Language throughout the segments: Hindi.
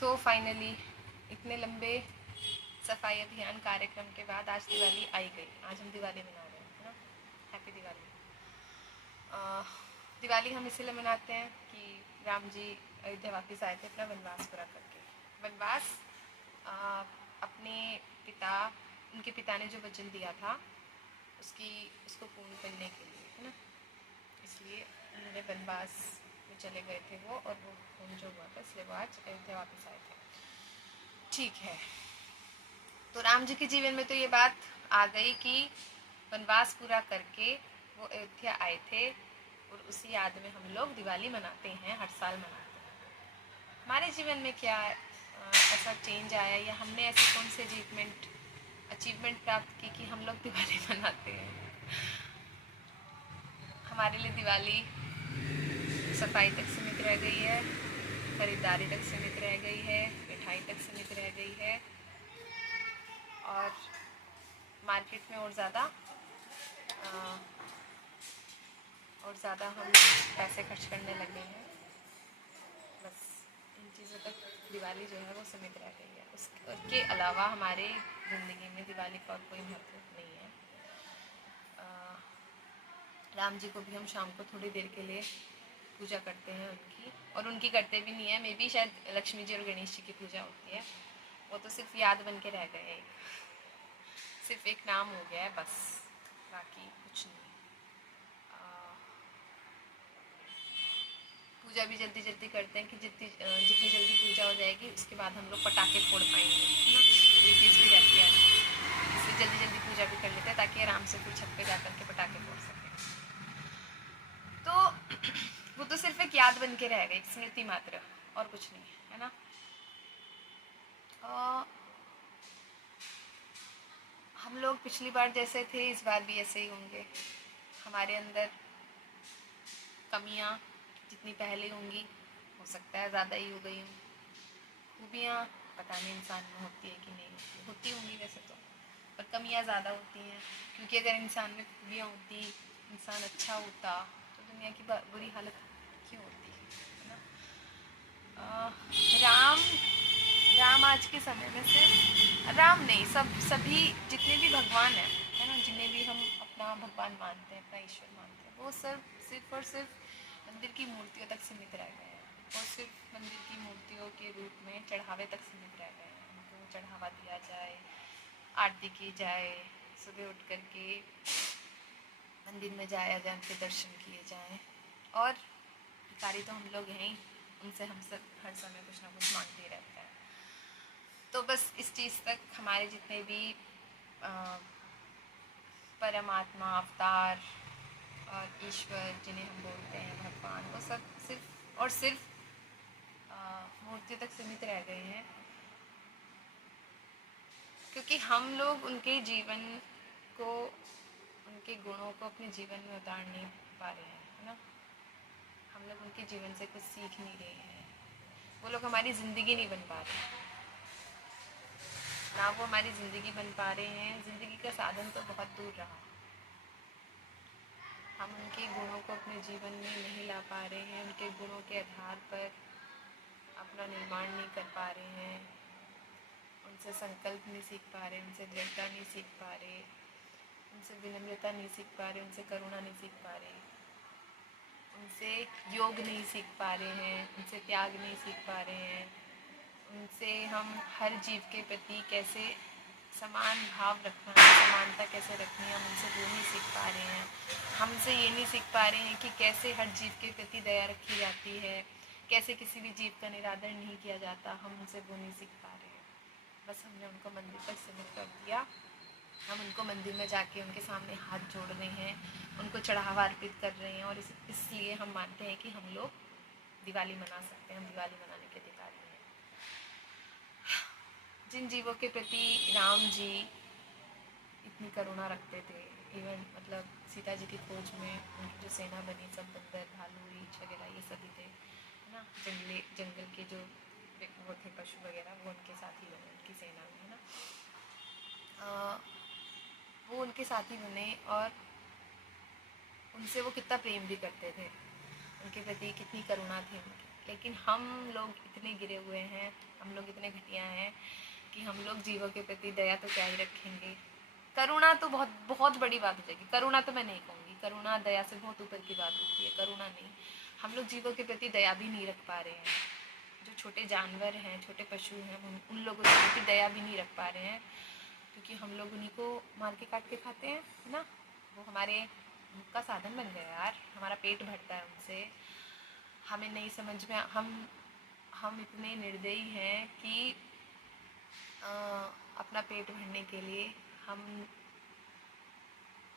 तो फाइनली इतने लंबे सफाई अभियान कार्यक्रम के बाद आज दिवाली आई गई। आज हम दिवाली मना रहे हैं, है ना। हैप्पी दिवाली। दिवाली हम इसलिए मनाते हैं कि राम जी अयोध्या वापस आए थे अपना वनवास पूरा करके। वनवास अपने पिता, उनके पिता ने जो वचन दिया था उसको पूर्ण करने के लिए, है ना। इसलिए उन्होंने वनवास में चले गए थे वो, और वो पूर्ण जो हुआ था, इसलिए वो आज अयोध्या वापस आए थे। ठीक है, तो राम जी के जीवन में तो ये बात आ गई कि वनवास पूरा करके वो अयोध्या आए थे, और उसी याद में हम लोग दिवाली मनाते हैं, हर साल मनाते हैं। हमारे जीवन में क्या ऐसा चेंज आया, या हमने ऐसी कौन सी अचीवमेंट प्राप्त की कि हम लोग दिवाली मनाते हैं। हमारे लिए दिवाली सफाई तक सीमित रह गई है, खरीदारी तक सीमित रह गई है, मिठाई तक सीमित रह गई है, और मार्केट में और ज़्यादा हम पैसे खर्च करने लगे हैं। बस इन चीज़ों तक दिवाली जो है वो सीमित रह गई है। उसके अलावा हमारे ज़िंदगी में दिवाली का और कोई महत्व नहीं है। राम जी को भी हम शाम को थोड़ी देर के लिए पूजा करते हैं उनकी, और उनकी करते भी नहीं है, मे बी शायद लक्ष्मी जी और गणेश जी की पूजा होती है। वो तो सिर्फ याद बन के रह गए हैं, सिर्फ एक नाम हो गया है बस, बाकी कुछ नहीं। पूजा भी जल्दी जल्दी करते हैं कि जितनी जल्दी पूजा हो जाएगी उसके बाद हम लोग पटाखे फोड़ पाएंगे, है ना। ये चीज़ भी रहती है, इसलिए जल्दी जल्दी पूजा भी कर लेते हैं ताकि आराम से फिर छत पे जाकर के पटाखे फोड़ सकें। तो वो तो सिर्फ एक याद बन के रह गई, एक स्मृति मात्र, और कुछ नहीं है ना। हम लोग पिछली बार जैसे थे इस बार भी ऐसे ही होंगे। हमारे अंदर कमियां जितनी पहले होंगी, हो सकता है ज़्यादा ही हो गई हों। खूबियाँ पता नहीं इंसान में होती है कि नहीं होती होंगी वैसे तो, पर कमियाँ ज़्यादा होती हैं, क्योंकि अगर इंसान में खूबियाँ होती, इंसान अच्छा होता, तो दुनिया की बुरी हालत क्यों होती, है ना। राम आज के समय में सिर्फ राम नहीं, सभी जितने भी भगवान हैं, है ना, जिन्हें भी हम अपना भगवान मानते हैं, अपना ईश्वर मानते हैं, वो सिर्फ और सिर्फ मंदिर की मूर्तियों तक सीमित रह गए हैं, और सिर्फ मंदिर की मूर्तियों के रूप में चढ़ावे तक सीमित रह गए हैं। उनको चढ़ावा दिया जाए, आरती की जाए, सुबह उठ करके मंदिर में जाया जाए, उनके दर्शन किए जाएं, और भिखारी तो हम लोग हैं ही, उनसे हम सब हर समय कुछ ना कुछ मांगते रहते हैं। तो बस इस चीज़ तक हमारे जितने भी परमात्मा, अवतार और ईश्वर जिन्हें हम बोलते हैं भगवान, वो सब सिर्फ और सिर्फ मूर्ति तक सीमित रह गए हैं, क्योंकि हम लोग उनके जीवन को, उनके गुणों को अपने जीवन में उतार नहीं पा रहे हैं, है ना। हम लोग उनके जीवन से कुछ सीख नहीं रहे हैं, वो लोग हमारी ज़िंदगी नहीं बन पा रहे हैं, ना वो हमारी ज़िंदगी बन पा रहे हैं। ज़िंदगी का साधन तो बहुत दूर रहा, हम उनके गुणों को अपने जीवन में नहीं ला पा रहे हैं, उनके गुणों के आधार पर अपना निर्माण नहीं कर पा रहे हैं, उनसे संकल्प नहीं सीख पा रहे, उनसे दृढ़ता नहीं सीख पा रहे, उनसे विनम्रता नहीं सीख पा रहे, उनसे करुणा नहीं सीख पा रहे, उनसे योग नहीं सीख पा रहे हैं, उनसे त्याग नहीं सीख पा रहे हैं, उनसे हम हर जीव के प्रति कैसे समान भाव रखना है, समानता कैसे रखनी है, हम उनसे वो नहीं सीख पा रहे हैं। हमसे ये नहीं सीख पा रहे हैं कि कैसे हर जीव के प्रति दया रखी जाती है, कैसे किसी भी जीव का निरादर नहीं किया जाता, हम उनसे वो नहीं सीख पा रहे हैं। बस हमने उनको मंदिर तक सीमित कर दिया। हम उनको मंदिर में जाके उनके सामने हाथ जोड़ रहे हैं, उनको चढ़ावा अर्पित कर रहे हैं, और इसलिए हम मानते हैं कि हम लोग दिवाली मना सकते हैं, हम दिवाली मनाने के अधिकारी हैं। जिन जीवों के प्रति राम जी इतनी करुणा रखते थे, इवन मतलब सीता जी की खोज में उनकी जो सेना बनी, सब बंदर, भालू, रीछ वगैरह ये सभी थे, है ना। जंगल के जो वो थे पशु वगैरह, वो उनके साथी बने उनकी सेना में, है ना। वो उनके साथी बने, और उनसे वो कितना प्रेम भी करते थे, उनके प्रति कितनी करुणा थी उनकी। लेकिन हम लोग इतने गिरे हुए हैं, हम लोग इतने घटिया हैं कि हम लोग जीवों के प्रति दया तो क्या ही रखेंगे। करुणा तो बहुत बहुत बड़ी बात हो जाएगी। करुणा तो मैं नहीं कहूँगी, करुणा दया से बहुत ऊपर की बात होती है। करुणा नहीं, हम लोग जीवों के प्रति दया भी नहीं रख पा रहे हैं। जो छोटे जानवर हैं, छोटे पशु हैं, उन लोगों के प्रति दया भी नहीं रख पा रहे हैं, क्योंकि हम लोग उन्हीं को मार के काट के खाते हैं, है ना। वो हमारे भूख का साधन बन गया यार, हमारा पेट भरता है उनसे। हमें नहीं समझ में, हम इतने निर्दयी हैं कि अपना पेट भरने के लिए हम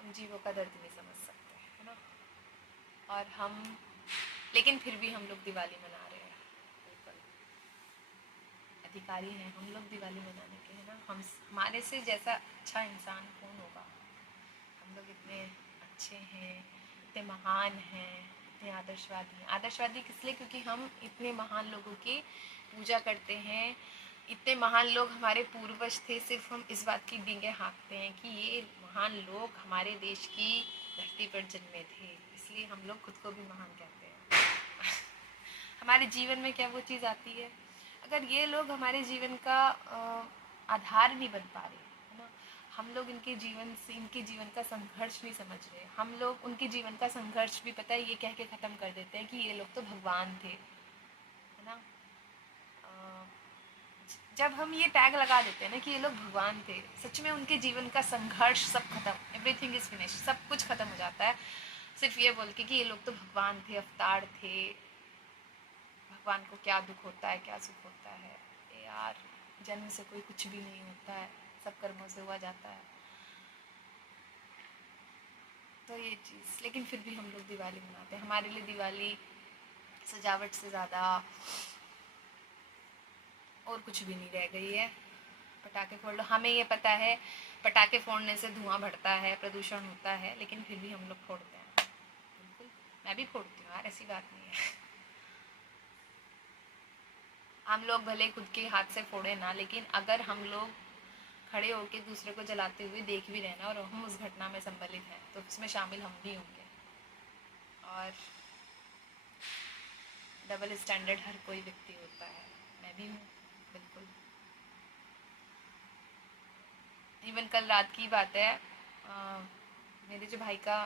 उन जीवों का दर्द नहीं समझ सकते, है ना। और हम, लेकिन फिर भी हम लोग दिवाली मना रहे हैं। बिल्कुल अधिकारी हैं हम लोग दिवाली मनाने के, है ना। हमारे से जैसा अच्छा इंसान कौन होगा। हम लोग इतने अच्छे हैं, इतने महान हैं, इतने आदर्शवादी हैं। आदर्शवादी किस लिए? क्योंकि हम इतने महान लोगों की पूजा करते हैं। इतने महान लोग हमारे पूर्वज थे, सिर्फ हम इस बात की डींगे हाँकते हैं कि ये महान लोग हमारे देश की धरती पर जन्मे थे, इसलिए हम लोग खुद को भी महान कहते हैं। हमारे जीवन में क्या वो चीज़ आती है? अगर ये लोग हमारे जीवन का आधार नहीं बन पा रहे, है ना, हम लोग इनके जीवन से, इनके जीवन का संघर्ष नहीं समझ रहे, हम लोग उनके जीवन का संघर्ष भी पता है ये कह के ख़त्म कर देते हैं कि ये लोग तो भगवान थे, है ना। जब हम ये टैग लगा देते हैं ना कि ये लोग भगवान थे, सच में उनके जीवन का संघर्ष सब खत्म, एवरीथिंग इज़ फिनिश, सब कुछ खत्म हो जाता है सिर्फ ये बोल के कि ये लोग तो भगवान थे, अवतार थे, भगवान को क्या दुख होता है, क्या सुख होता है। यार जन्म से कोई कुछ भी नहीं होता है, सब कर्मों से हुआ जाता है। तो ये चीज़, लेकिन फिर भी हम लोग दिवाली मनाते हैं। हमारे लिए दिवाली सजावट से ज़्यादा और कुछ भी नहीं रह गई है। पटाखे फोड़ लो, हमें ये पता है पटाखे फोड़ने से धुआं बढ़ता है, प्रदूषण होता है, लेकिन फिर भी हम लोग फोड़ते हैं। बिल्कुल, मैं भी फोड़ती हूँ यार, ऐसी बात नहीं है। हम लोग भले खुद के हाथ से फोड़े ना, लेकिन अगर हम लोग खड़े होकर दूसरे को जलाते हुए देख भी रहे ना और हम उस घटना में सम्मिलित हैं, तो उसमें शामिल हम भी होंगे। और डबल स्टैंडर्ड हर कोई व्यक्ति होता है, मैं भी हूँ, बिल्कुल। इवन कल रात की बात है, मेरे जो भाई का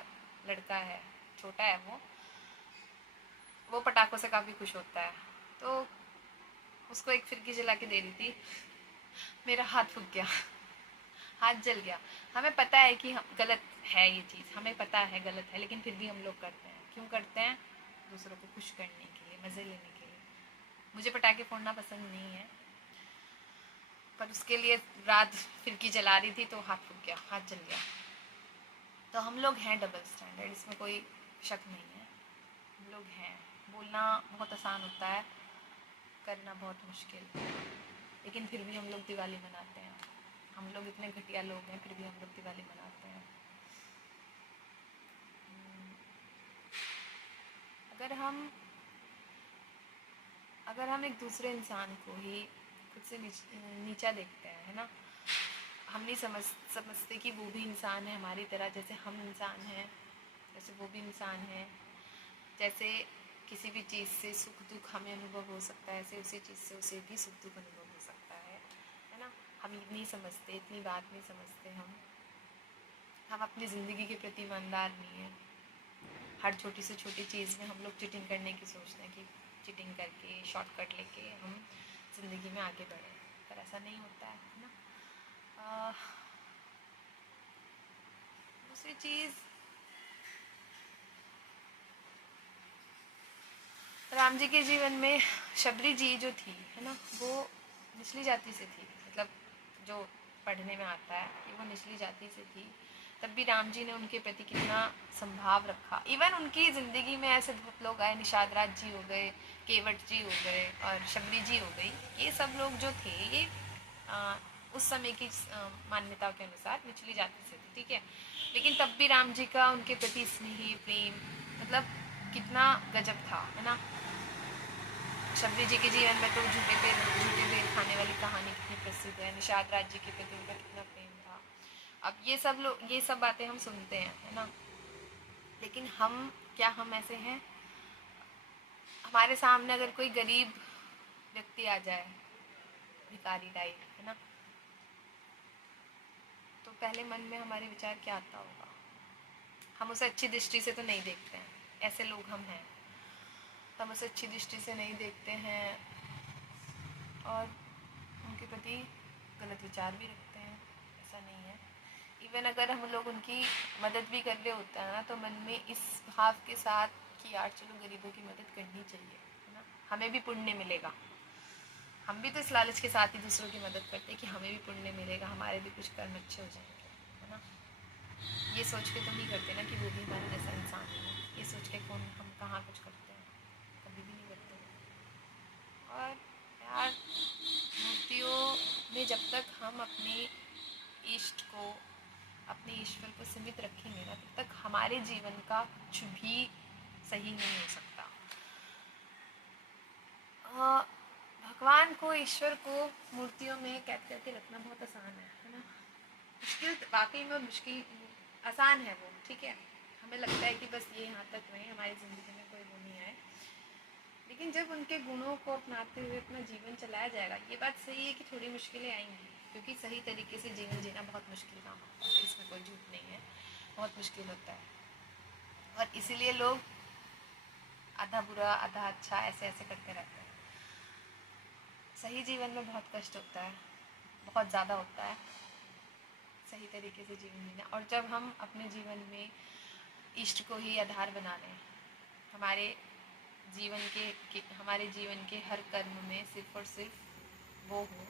लड़का है, छोटा है वो पटाखों से काफ़ी खुश होता है, तो उसको एक फिरकी जला के दे रही थी, मेरा हाथ फूक गया, हाथ जल गया। हमें पता है कि हम गलत है, ये चीज़ हमें पता है गलत है, लेकिन फिर भी हम लोग करते हैं। क्यों करते हैं? दूसरों को खुश करने के लिए, मज़े लेने के लिए। मुझे पटाखे फोड़ना पसंद नहीं है, पर उसके लिए रात फिरकी जला रही थी तो हाथ फूक गया, हाथ जल गया। तो हम लोग हैं डबल स्टैंडर्ड, इसमें कोई शक नहीं है। हम लोग हैं, बोलना बहुत आसान होता है, करना बहुत मुश्किल, लेकिन फिर भी हम लोग दिवाली मनाते हैं। हम लोग इतने घटिया लोग हैं, फिर भी हम लोग दिवाली मनाते हैं। अगर हम एक दूसरे इंसान को ही खुद से नीचा देखते हैं, है ना, हम नहीं समझते कि वो भी इंसान है हमारी तरह, जैसे हम इंसान हैं जैसे वो भी इंसान है। जैसे किसी भी चीज़ से सुख दुख हमें अनुभव हो सकता है, ऐसे उसी चीज़ से उसे भी सुख दुख अनुभव हो सकता है ना। हम ये नहीं समझते, इतनी बात नहीं समझते। हम अपनी ज़िंदगी के प्रति ईमानदार नहीं है। हर छोटी से छोटी चीज़ में हम लोग चीटिंग करने की सोचते हैं कि चीटिंग करके, शॉर्टकट लेके हम ज़िंदगी में आगे बढ़ें, पर ऐसा नहीं होता है ना। दूसरी चीज़, राम जी के जीवन में शबरी जी जो थी, है ना, वो निचली जाति से थी। मतलब जो पढ़ने में आता है कि वो निचली जाति से थी, तब भी राम जी ने उनके प्रति कितना संभाव रखा। इवन उनकी ज़िंदगी में ऐसे बहुत लोग आए, निषाद राज जी हो गए, केवट जी हो गए और शबरी जी हो गई। ये सब लोग जो थे, ये उस समय की मान्यता के अनुसार निचली जाति से थे, ठीक है। लेकिन तब भी राम जी का उनके प्रति स्नेह, प्रेम, मतलब कितना गजब था, है ना। शबरी जी के जीवन में तो झूठे बेर खाने वाली कहानी कितनी प्रसिद्ध है। निषाद राज जी के प्रति उनका कितना प्रेम था। अब ये सब बातें हम सुनते हैं, है ना, लेकिन हम ऐसे हैं? हमारे सामने अगर कोई गरीब व्यक्ति आ जाए, भिखारी टाइप, है ना, तो पहले मन में हमारे विचार क्या आता होगा? हम उसे अच्छी दृष्टि से तो नहीं देखते हैं, ऐसे लोग हम हैं, हम उसे अच्छी दृष्टि से नहीं देखते हैं और उनके प्रति गलत विचार भी रखते हैं। ऐसा नहीं है, इवन अगर हम लोग उनकी मदद भी कर रहे होते हैं ना, तो मन में इस भाव के साथ कि यार चलो गरीबों की मदद करनी चाहिए, है ना, हमें भी पुण्य मिलेगा। हम भी तो इस लालच के साथ ही दूसरों की मदद करते हैं कि हमें भी पुण्य मिलेगा, हमारे भी कुछ कर्म अच्छे हो जाएंगे, है ना। ये सोच के तो नहीं करते ना कि वो भी हमारे जैसा इंसान है, ये सोच के कौन हम कहाँ कुछ करते हैं, कभी भी नहीं करते। और यार, मूर्तियों में जब तक हम अपने इष्ट को, अपने ईश्वर को सीमित रखेंगे ना, तब तक हमारे जीवन का कुछ भी सही नहीं हो सकता। भगवान को, ईश्वर को मूर्तियों में कैद करके रखना बहुत आसान है ना। मुश्किल वाकई में मुश्किल, आसान है वो, ठीक है, हमें लगता है कि बस ये यहाँ तक रहे, हमारी ज़िंदगी में कोई वो नहीं आए, लेकिन जब उनके गुणों को अपनाते हुए अपना जीवन चलाया जाएगा, ये बात सही है कि थोड़ी मुश्किलें आएंगी, क्योंकि सही तरीके से जीवन जीना बहुत मुश्किल काम होता है, इसमें कोई झूठ नहीं है, बहुत मुश्किल होता है। और इसीलिए लोग आधा बुरा आधा अच्छा ऐसे ऐसे करते रहते हैं। सही जीवन में बहुत कष्ट होता है, बहुत ज़्यादा होता है सही तरीके से जीवन जीना। और जब हम अपने जीवन में इष्ट को ही आधार बना लें, हमारे हमारे जीवन के हर कर्म में सिर्फ और सिर्फ वो हो,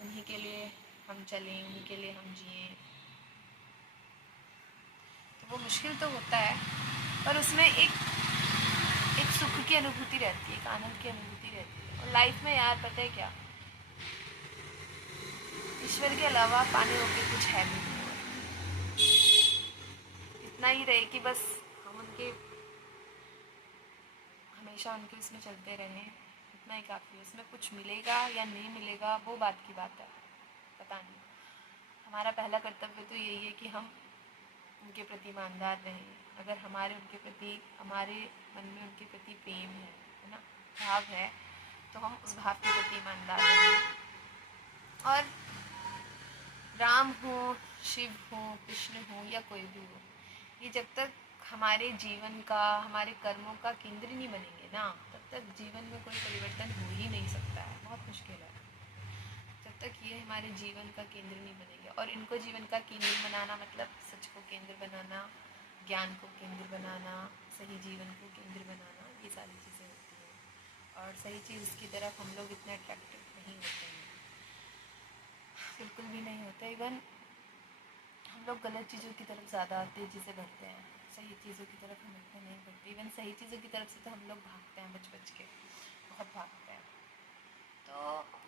उन्हीं के लिए हम चलें, उन्हीं के लिए हम जिएं, तो वो मुश्किल तो होता है, पर उसमें एक सुख की अनुभूति रहती है, एक आनंद की अनुभूति रहती है। और लाइफ में यार पता है क्या, ईश्वर के अलावा पाने को कुछ है भी नहीं। इतना ही रहे कि बस हम उनके, हमेशा उनके उसमें चलते रहें, इतना ही काफ़ी है। उसमें कुछ मिलेगा या नहीं मिलेगा वो बात की बात है, पता नहीं। हमारा पहला कर्तव्य तो यही है कि हम उनके प्रति ईमानदार रहें। अगर हमारे उनके प्रति, हमारे मन में उनके प्रति प्रेम है ना, भाव है, तो हम उस भाव के प्रति ईमानदार रहें। और राम हो, शिव हो, कृष्ण हो या कोई भी हो, ये जब तक हमारे जीवन का, हमारे कर्मों का केंद्र नहीं बनेंगे ना, तब तक जीवन में कोई परिवर्तन हो ही नहीं सकता है, बहुत मुश्किल है। जब तक ये हमारे जीवन का केंद्र नहीं बनेंगे, और इनको जीवन का केंद्र बनाना मतलब सच को केंद्र बनाना, ज्ञान को केंद्र बनाना, सही जीवन को केंद्र बनाना, ये सारी चीज़ें होती हैं। और सही चीज़ की तरफ हम लोग इतने अट्रैक्टिव नहीं होते हैं, बिल्कुल भी नहीं होते। इवन हम लोग गलत चीज़ों की तरफ ज़्यादा तेज़ी से बढ़ते हैं, सही चीज़ों की तरफ हम इतने नहीं बढ़ते। इवन सही चीज़ों की तरफ से तो हम लोग भागते हैं, बच बच के बहुत भागते हैं। तो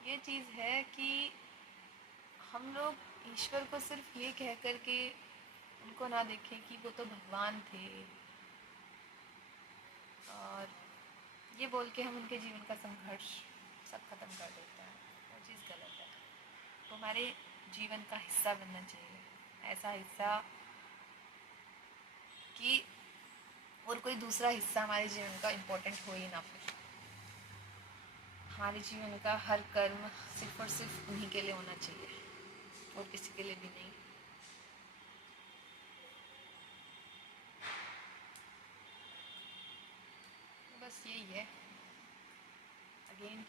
ये चीज़ है कि हम लोग ईश्वर को सिर्फ ये कह कर के उनको ना देखें कि वो तो भगवान थे, और ये बोल के हम उनके जीवन का संघर्ष सब खत्म कर देते हैं, वो चीज़ गलत है। वो हमारे जीवन का हिस्सा बनना चाहिए, ऐसा हिस्सा कि और कोई दूसरा हिस्सा हमारे जीवन का इम्पोर्टेंट हो ही ना। फिर हमारे जीवन का हर कर्म सिर्फ और सिर्फ उन्हीं के लिए होना चाहिए, और किसी के लिए भी नहीं। बस यही है। अगेन